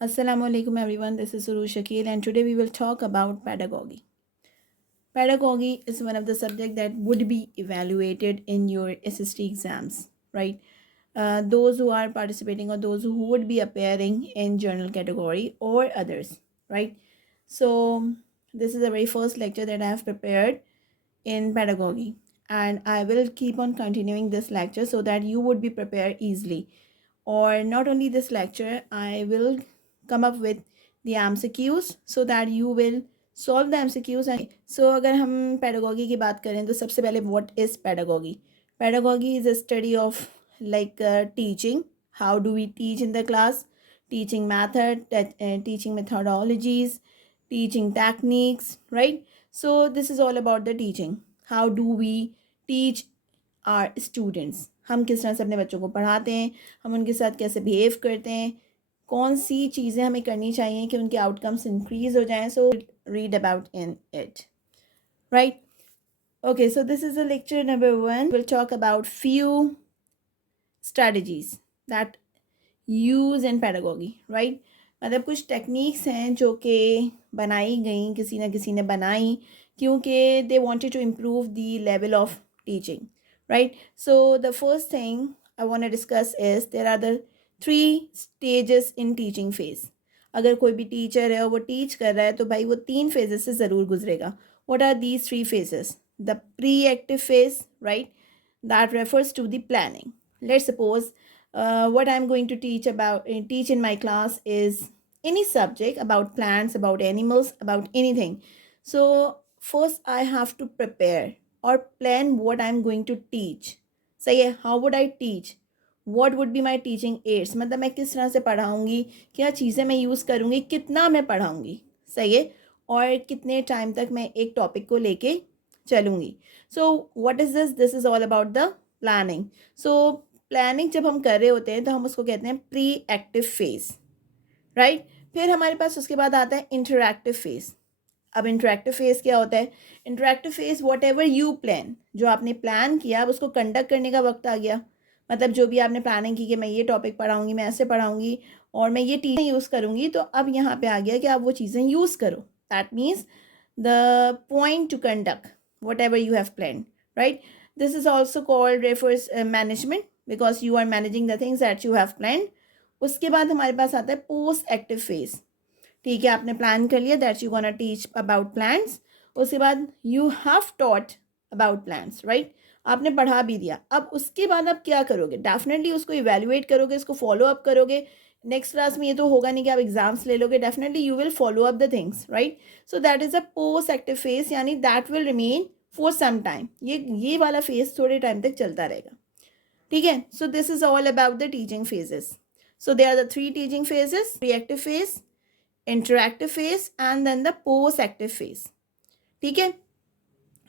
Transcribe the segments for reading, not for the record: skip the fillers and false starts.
Assalamu alaikum everyone, this is Suru Shakil and today we will talk about pedagogy. Pedagogy is one of the subjects that would be evaluated in your SST exams, right? Those who are participating or those who would be appearing in journal category or others, right? So this is the very first lecture that I have prepared in pedagogy and I will keep on continuing this lecture so that you would be prepared easily. Or not only this lecture, I will come up with the MCQs so that you will solve the MCQs. And so अगर हम pedagogy की बात करें तो सबसे पहले what is pedagogy? Pedagogy is a study of teaching. How do we teach in the class? Teaching method, teaching methodologies, teaching techniques, right? So this is all about the teaching. How do we teach our students? हम किस तरह से अपने बच्चों को पढ़ाते हैं, हम उनके साथ कैसे बिहेव करते हैं, कौन सी चीज़ें हमें करनी चाहिए कि उनके आउटकम्स इंक्रीज हो जाएं. So read about in it, right? Okay, so this is the lecture number 1. We'll talk about few strategies that use in pedagogy, right? मतलब कुछ टेक्निक्स हैं जो कि बनाई गई, किसी ना किसी ने बनाई क्योंकि they wanted to improve the level of teaching, right? So the first thing I want to discuss is there are the 3 stages in teaching phase. अगर कोई भी टीचर है और वो टीच कर रहा है तो भाई वो 3 फेजेस से ज़रूर गुजरेगा. What are these 3 phases? The pre-active phase, right? That refers to the planning. Let's suppose what I'm going to teach in my class is any subject about plants, about animals, about anything. So first I have to prepare or plan what I'm going to teach. Say how would I teach? What would be my teaching aids? मतलब मैं किस तरह से पढ़ाऊँगी, क्या चीज़ें मैं use करूँगी, कितना मैं पढ़ाऊँगी, सही है, और कितने टाइम तक मैं एक टॉपिक को लेके चलूँगी. So what is this? This is all about the planning. So planning जब हम कर रहे होते हैं तो हम उसको कहते हैं प्री एक्टिव फेज, राइट? फिर हमारे पास उसके बाद आता है इंटरैक्टिव फेज. अब इंटरैक्टिव फेज क्या होता है? Interactive phase what ever you plan, जो आपने प्लान किया अब उसको कंडक्ट करने का वक्त आ गया. मतलब जो भी आपने प्लानिंग की कि मैं ये टॉपिक पढ़ाऊंगी, मैं ऐसे पढ़ाऊंगी और मैं ये चीज़ें यूज़ करूंगी, तो अब यहाँ पे आ गया कि आप वो चीज़ें यूज़ करो. That means the point to conduct whatever you have plan, right? This is also called refers management because you are managing the things that you have plan. उसके बाद हमारे पास आता है पोस्ट एक्टिव फेज. ठीक है, आपने plan कर लिया that you gonna teach about plants. उसके बाद you have taught about plants, right? आपने पढ़ा भी दिया. अब उसके बाद आप क्या करोगे? डेफिनेटली उसको इवेल्युएट करोगे, उसको फॉलो अप करोगे. नेक्स्ट क्लास में ये तो होगा नहीं कि आप एग्जाम्स ले लोगे, definitely you will follow up the things, right? So that is a post active phase, यानी that will remain for some time. ये वाला फेज थोड़े टाइम तक चलता रहेगा. ठीक है? So this is all about the teaching phases. So they are the 3 teaching phases: reactive phase, interactive phase and then the post active phase. ठीक है,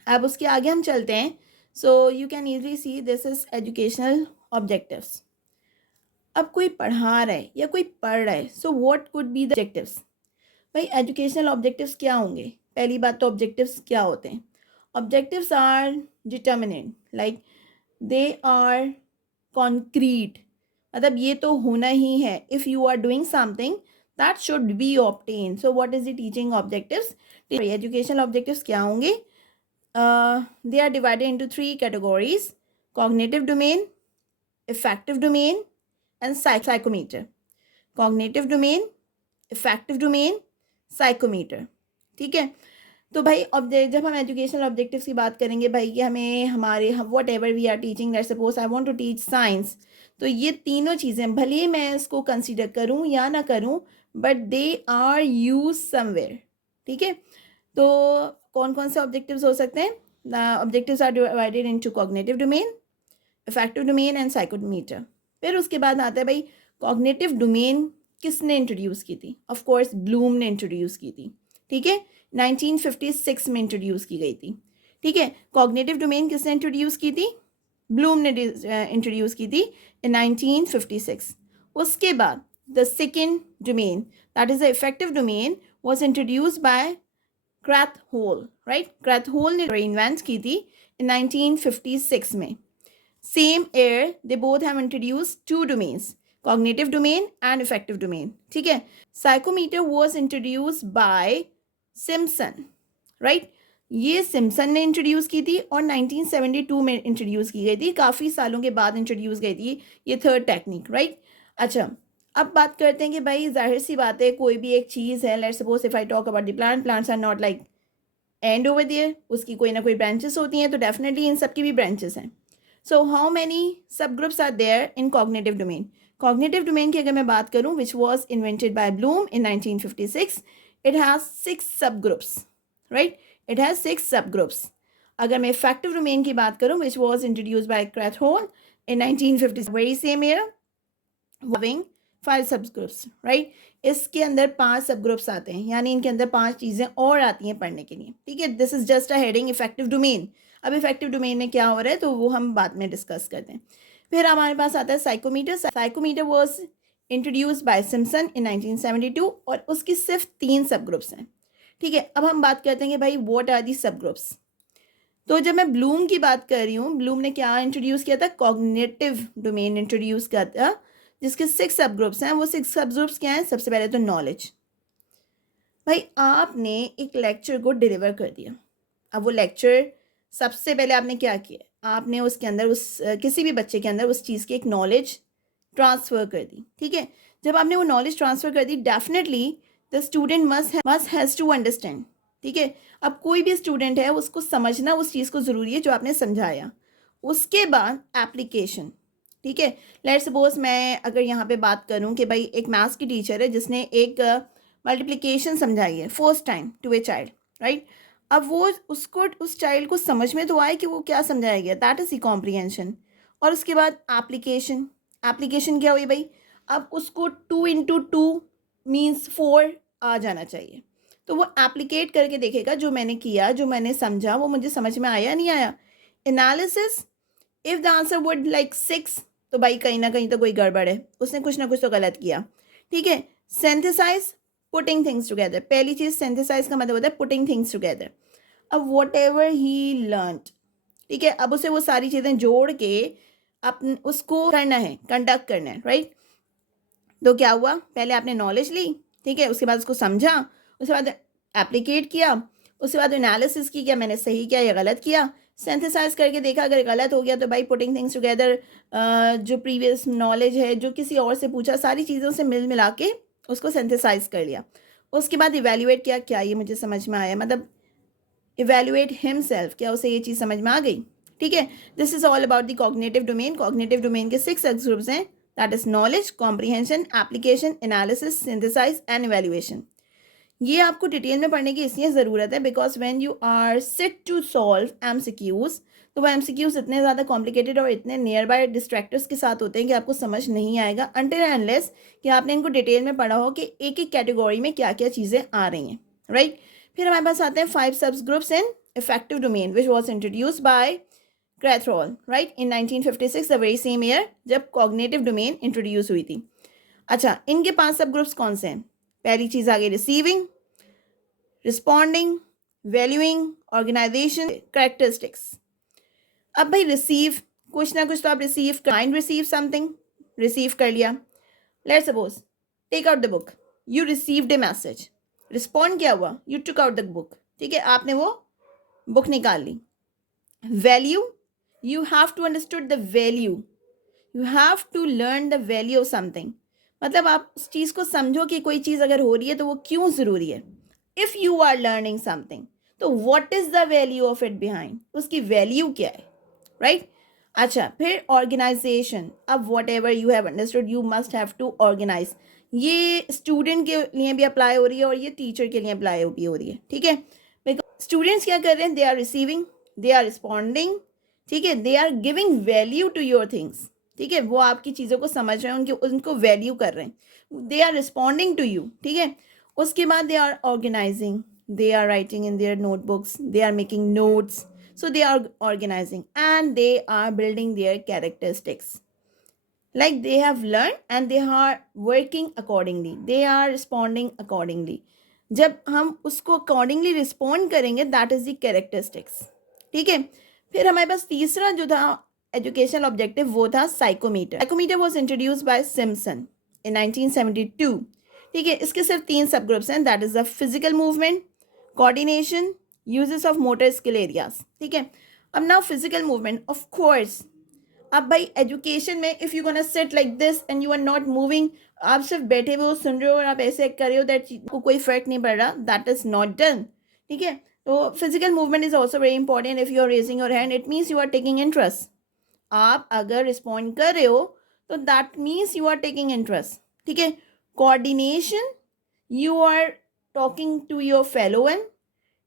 अब उसके आगे हम चलते हैं. So you can easily see this is educational objectives. अब कोई पढ़ा रहा है या कोई पढ़ रहा है, so what could be the objectives? भाई एजुकेशनल ऑब्जेक्टिव्स क्या होंगे? पहली बात तो ऑब्जेक्टिव्स क्या होते हैं? Objectives are determinant, like they are concrete. मतलब ये तो होना ही है. If you are doing something that should be obtain. So what is the teaching objectives? Educational objectives क्या होंगे? They are divided into 3 categories: cognitive domain, effective domain and psychometer. Cognitive domain, effective domain, psychometer. ठीक है? तो भाई जब हम educational objectives की बात करेंगे भाई कि हमें हमारे whatever we are teaching, let's suppose I want to teach science, तो ये तीनों चीज़ें भले ही मैं इसको कंसिडर करूँ या ना करूँ but they are use somewhere. ठीक है, तो कौन कौन से ऑब्जेक्टिव्स हो सकते हैं? The objectives are divided into cognitive domain, affective domain and psychomotor. फिर उसके बाद आता है भाई कॉग्निटिव डोमेन किसने इंट्रोड्यूस की थी? ऑफ कोर्स ब्लूम ने इंट्रोड्यूस की थी. ठीक है, 1956 में इंट्रोड्यूस की गई थी. ठीक है, कॉग्निटिव डोमेन किसने इंट्रोड्यूस की थी? ब्लूम ने इंट्रोड्यूस की थी इन 1956. उसके बाद the second domain that is the affective domain was introduce by Krathwohl, right? Krathwohl ने इन्वेंट की थी इन 1956 में. Same year, they both have introduced 2 domains. Cognitive domain and affective domain, ठीक है. Psychomotor was introduce by Simpson, right. ये Simpson ने introduce की थी और 1972 में इंट्रोड्यूस की गई थी, काफ़ी सालों के बाद इंट्रोड्यूस गई थी ये थर्ड टेक्निक, राइट. अच्छा, अब बात करते हैं कि भाई जाहिर सी बात है, कोई भी एक चीज़ है, let's suppose if I talk about the plants are not like and over there, उसकी कोई ना कोई ब्रांचेस होती हैं, तो डेफिनेटली इन सब की भी ब्रांचेस हैं. So how many sub groups are there in cognitive domain. Cognitive domain की अगर मैं बात करूं, which was invented by Bloom in 1956, it has 6 sub groups, right. It has 6 sub groups. अगर मैं इफेक्टिव डोमेन की बात करूं, which was introduce by Krathwohl in 1950, very same year, having 5 sub groups, right. इसके अंदर 5 सब ग्रुप्स आते हैं, यानी इनके अंदर 5 चीज़ें और आती हैं पढ़ने के लिए, ठीक है. This is just a heading affective domain. अब इफेक्टिव डोमेन में क्या हो रहा है तो वो हम बाद में डिस्कस करते हैं. फिर हमारे पास आता है psychomotor. Psychomotor was introduce by Simpson in 1972 और उसकी सिर्फ 3 सब ग्रुप्स हैं, ठीक है. अब हम बात करते हैं कि भाई व्हाट आर दी सब ग्रुप्स. तो जब मैं ब्लूम की बात कर रही हूँ, ब्लूम ने क्या इंट्रोड्यूस किया था, कॉग्निटिव डोमेन इंट्रोड्यूस किया था, जिसके 6 सब ग्रुप्स हैं. वो 6 सब ग्रुप्स क्या हैं? सबसे पहले तो नॉलेज. भाई आपने एक लेक्चर को डिलीवर कर दिया. अब वो लेक्चर सबसे पहले आपने क्या किया, आपने उसके अंदर उस किसी भी बच्चे के अंदर उस चीज़ की एक नॉलेज ट्रांसफ़र कर दी, ठीक है. जब आपने वो नॉलेज ट्रांसफ़र कर दी, definitely the student must has to understand, ठीक है. अब कोई भी स्टूडेंट है, उसको समझना उस चीज़ को ज़रूरी है जो आपने समझाया. उसके बाद एप्लीकेशन, ठीक है. लेट्स सपोज मैं अगर यहाँ पे बात करूँ कि भाई एक मैथ्स की टीचर है जिसने एक मल्टीप्लिकेशन समझाई है first time to a child, right. अब वो उसको उस चाइल्ड को समझ में तो आए कि वो क्या समझाया गया, दैट इज़ द कॉम्प्रीहेंशन. और उसके बाद एप्लीकेशन. एप्लीकेशन क्या हुई भाई, अब उसको 2 इंटू 2 मीन्स 4 आ जाना चाहिए. तो वो एप्लीकेट करके देखेगा, जो मैंने किया, जो मैंने समझा, वो मुझे समझ में आया नहीं आया. Analysis, if the answer would like 6, तो भाई कहीं ना कहीं तो कोई गड़बड़ है, उसने कुछ ना कुछ तो गलत किया, ठीक है. Synthesize, putting things together. पहली चीज़ सिंथेसाइज का मतलब होता है पुटिंग थिंग्स टुगेदर. अब वॉट एवर ही लर्नड, ठीक है, अब उसे वो सारी चीज़ें जोड़ के अपन उसको करना है, कंडक्ट करना है, राइट. तो क्या हुआ, पहले आपने नॉलेज ली, ठीक है, उसके बाद उसको समझा, उसके बाद एप्लीकेट किया, उसके बाद एनालिसिस की, क्या मैंने सही किया या गलत किया, सिंथेसाइज करके देखा, अगर गलत हो गया तो भाई पुटिंग थिंग्स टुगेदर, जो प्रीवियस नॉलेज है, जो किसी और से पूछा, सारी चीज़ों से मिल मिला के उसको सिंथेसाइज कर लिया. उसके बाद इवेल्युएट किया, क्या ये मुझे समझ में आया, मतलब इवेल्युएट हिमसेल्फ, क्या उसे ये चीज़ समझ में आ गई, ठीक है. This is all about the cognitive domain. Cognitive domain के 6 सब ग्रुप्स हैं, that is knowledge, comprehension, application, analysis, synthesize and evaluation. ये आपको डिटेल में पढ़ने की इसलिए ज़रूरत है because when you are sit to solve MCQs, तो वो एमसीक्यूज़ इतने ज़्यादा कॉम्प्लिकेटेड और इतने नियर बाय डिस्ट्रैक्टर्स के साथ होते हैं कि आपको समझ नहीं आएगा अनटिल एंड अनलेस कि आपने इनको डिटेल में पढ़ा हो कि एक एक कैटेगरी में क्या क्या चीज़ें आ रही हैं, राइट. फिर हमारे पास आते हैं 5 sub groups in affective domain which was introduce by Krathwohl, right, in 1956, the very same year जब कॉग्निटिव डोमेन इंट्रोड्यूस हुई थी. अच्छा, इनके 5 सब ग्रुप्स कौन से हैं? पहली चीज़ आ गई receiving, responding, valuing, organization, characteristics. अब भाई रिसीव, कुछ ना कुछ तो आप receive, kind receive something, receive कर लिया. Let's suppose take out the book, you received a message. Respond क्या हुआ, you took out the book, ठीक है, आपने वो बुक निकाल ली. Value, you have to understood the value, you have to learn the value of something. मतलब आप उस चीज़ को समझो कि कोई चीज़ अगर हो रही है तो वो क्यों ज़रूरी है. If you are learning something, तो what is the value of it behind, उसकी वैल्यू क्या है, राइट. अच्छा, फिर ऑर्गेनाइजेशन. अब whatever you have understood you must have to organize. ये स्टूडेंट के लिए भी अप्लाई हो रही है और ये टीचर के लिए अप्लाई भी हो रही है, ठीक है. स्टूडेंट्स क्या कर रहे हैं, they are receiving, they are responding, ठीक है, they are giving value to your things, ठीक है, वो आपकी चीज़ों को समझ रहे हैं, उनको वैल्यू कर रहे हैं, they are responding to you, ठीक है. उसके बाद they are organising, they are writing in their notebooks, they are making notes, so they are organizing and they are building their characteristics, like they have learned and they are working accordingly, they are responding accordingly. जब हम उसको accordingly respond करेंगे, that is the characteristics, ठीक है. फिर हमारे पास तीसरा जो था एजुकेशनल ऑब्जेक्टिव वो था psychomotor. Psychomotor was introduce by Simpson in 1972. ठीक है, इसके सिर्फ 3 सब ग्रुप्स हैं. That is the physical movement, coordination, uses of motor skill areas. ठीक है, अब now physical movement, of course अब भाई एजुकेशन में if you gonna sit like this and you are not moving, आप सिर्फ बैठे हुए हो, सुन रहे हो और आप ऐसे कर रहे हो, दैट को कोई फर्क नहीं पड़ रहा, दैट इज नॉट डन. ठीक है, तो physical movement is also very important. If you are raising your hand it means you are taking interest. आप अगर रिस्पॉन्ड कर रहे हो तो that means you are taking interest. ठीक है, coordination, you are talking to your fellow one,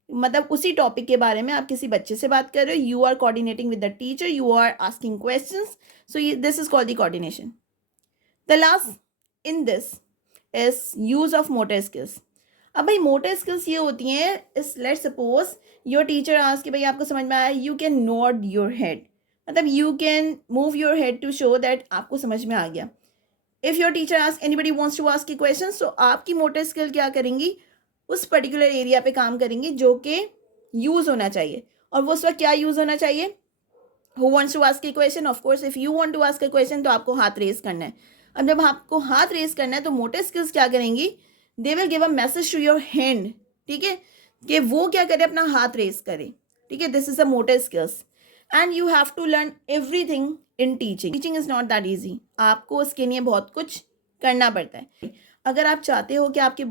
मतलब उसी टॉपिक के बारे में आप किसी बच्चे से बात कर रहे हो, you are coordinating with the teacher, you are asking questions, so this is called the coordination. The last in this is use of motor skills. अब भाई मोटर स्किल्स ये होती हैं, इस let's suppose your teacher ask कि भाई आपको समझ में आया, you can nod your head, मतलब you can move your head to show that आपको समझ में आ गया. If your teacher ask, anybody wants to ask a question, so आपकी मोटर स्किल क्या करेंगी, उस पर्टिकुलर एरिया पे काम करेंगे जो कि यूज़ होना चाहिए. और वो उस वक्त क्या यूज़ होना चाहिए, who wants to ask a question, of course if you want to ask a question तो आपको हाथ रेस करना है. अब जब आपको हाथ रेस करना है तो मोटर स्किल्स क्या करेंगी, they will give a message to your hand. ठीक है, कि वो क्या करे, अपना हाथ रेस करे. ठीक है, this is a motor skills. And you have to learn everything in teaching. Teaching is not that easy, आपको उसके लिए बहुत कुछ करना पड़ता है. अगर आप चाहते हो कि आपके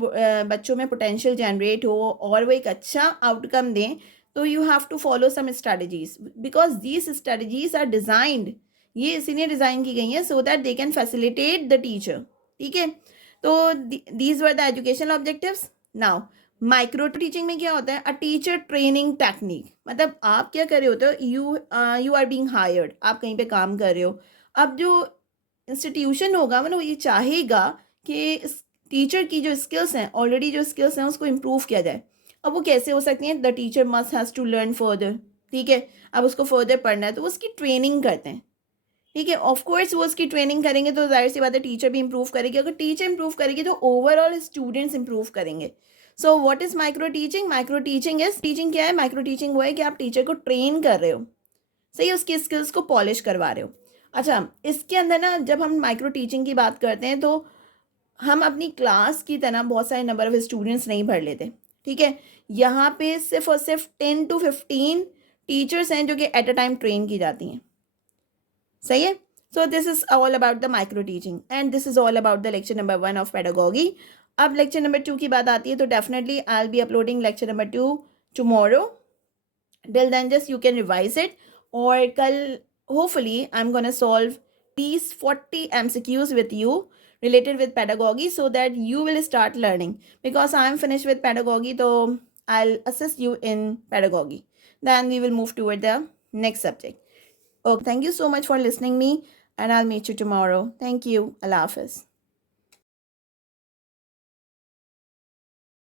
बच्चों में पोटेंशियल जनरेट हो और वो एक अच्छा आउटकम दें, तो you have to follow some strategies, because these strategies are designed, ये इसीलिए डिज़ाइन की गई हैं so that they can facilitate the teacher. ठीक है, तो these were the educational objectives. Now micro teaching में क्या होता है, अ टीचर ट्रेनिंग टेक्निक, मतलब आप क्या कर रहे होते हो, यू आर बीइंग हायर्ड, आप कहीं पे काम कर रहे हो. अब जो इंस्टीट्यूशन होगा मतलब ये चाहेगा कि टीचर की जो स्किल्स हैं, ऑलरेडी जो स्किल्स हैं उसको इम्प्रूव किया जाए. अब वो कैसे हो सकती हैं, the teacher must has to learn further. ठीक है, अब उसको फर्दर पढ़ना है तो वो उसकी ट्रेनिंग करते हैं. ठीक है, ऑफ कोर्स वो उसकी ट्रेनिंग करेंगे तो जाहिर सी बात है टीचर भी इंप्रूव करेगी. अगर टीचर इंप्रूव करेगी तो ओवरऑल स्टूडेंट्स इंप्रूव करेंगे. सो what is micro teaching, micro teaching is, teaching क्या है, माइक्रो टीचिंग वो है कि आप टीचर को ट्रेन कर रहे हो, सही, उसकी स्किल्स को पॉलिश करवा रहे हो. अच्छा, इसके अंदर ना जब हम माइक्रो टीचिंग की बात करते हैं तो हम अपनी क्लास की तरह बहुत सारे नंबर ऑफ स्टूडेंट्स नहीं भर लेते. ठीक है, यहाँ पे सिर्फ और सिर्फ 10 to 15 टीचर्स हैं जो कि एट अ टाइम ट्रेन की जाती हैं. सही है, so this is all about the micro teaching and this is all about the lecture number 1 of pedagogy. अब लेक्चर नंबर 2 की बात आती है तो definitely I will be uploading lecture number 2 tomorrow. Till then just you can revise it, और कल hopefully I'm gonna solve these 40 MCQs with you related with pedagogy so that you will start learning, because I am finished with pedagogy, so I'll assist you in pedagogy. Then we will move toward the next subject. Okay, thank you so much for listening me and I'll meet you tomorrow. Thank you. Allah Hafiz.